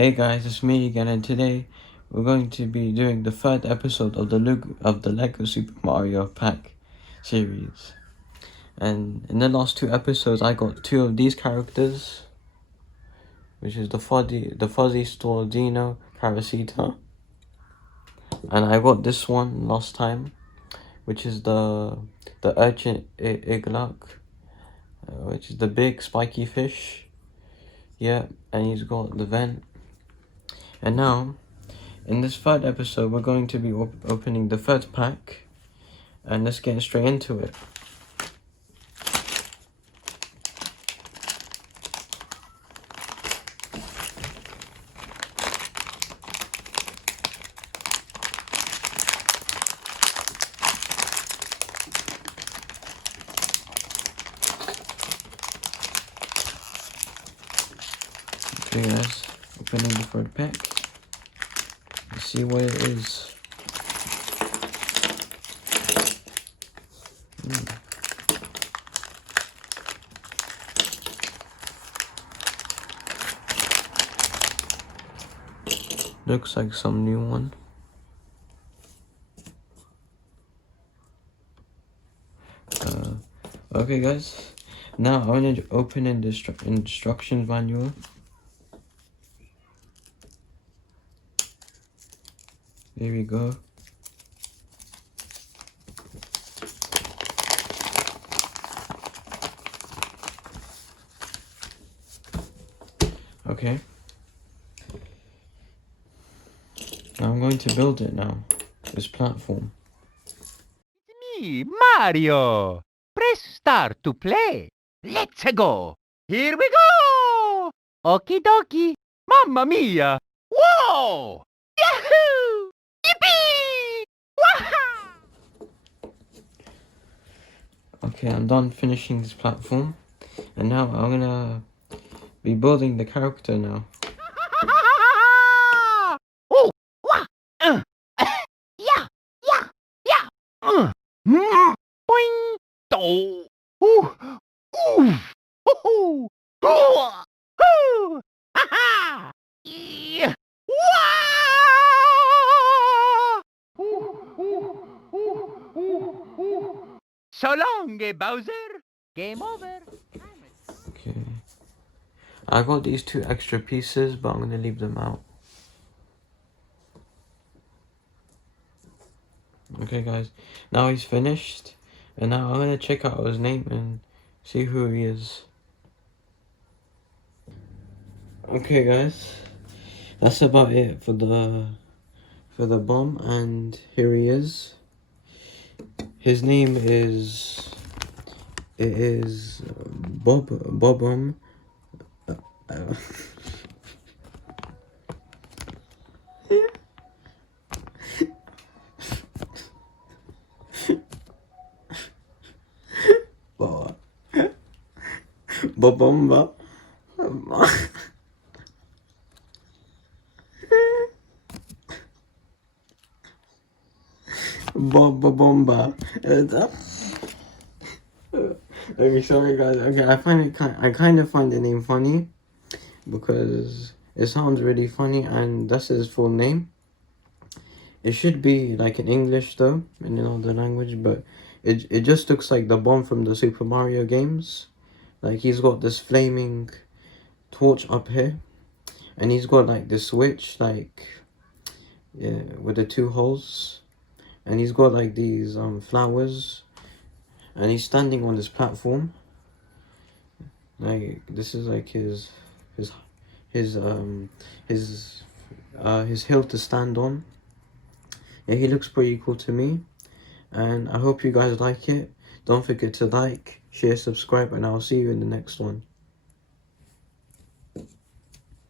Hey guys, it's me again, and today we're going to be doing the third episode of the Lego Super Mario Pack series. And in the last two episodes, I got two of these characters, which is the Fuzzy Store Dino Carasita, and I got this one last time, which is the Urchin Igluk, which is the big spiky fish. Yeah, and he's got the vent. And now, in this third episode, we're going to be opening the third pack, and let's get straight into it. Okay guys, opening the third pack. Let's see what it is. Looks like some new one. Okay guys, now I'm going to open in the instruction manual. There we go. Okay. Now I'm going to build it now. This platform. Me, Mario! Press start to play. Let's go! Here we go! Okie dokie! Mamma mia! Whoa! Yahoo! Yippee! Waha! Okay, I'm done finishing this platform. And now I'm gonna be building the character now. Oh! Wah! Yeah! Yeah! Yeah! Boing! Oh! Ooh! Ooh! Hoo! Hoo! Hoo! Ha ha! Yeah! So long, Bowser. Game over. Okay. I got these two extra pieces, but I'm gonna leave them out. Okay guys, now he's finished, and now I'm gonna check out his name and see who he is. Okay guys, that's about it for the bomb, and here he is. His name is Bobum. Bobomba. Bomba. Okay, sorry guys. Okay, I kind of find the name funny because it sounds really funny, and that's his full name. It should be like in English though, in another language, but it just looks like the bomb from the Super Mario games. Like he's got this flaming torch up here, and he's got like this switch, like yeah, with the two holes, and he's got like these flowers, and he's standing on this platform. Like this is like his hill to stand on. Yeah, he looks pretty cool to me, and I hope you guys like it. Don't forget to like, share, subscribe, and I'll see you in the next one.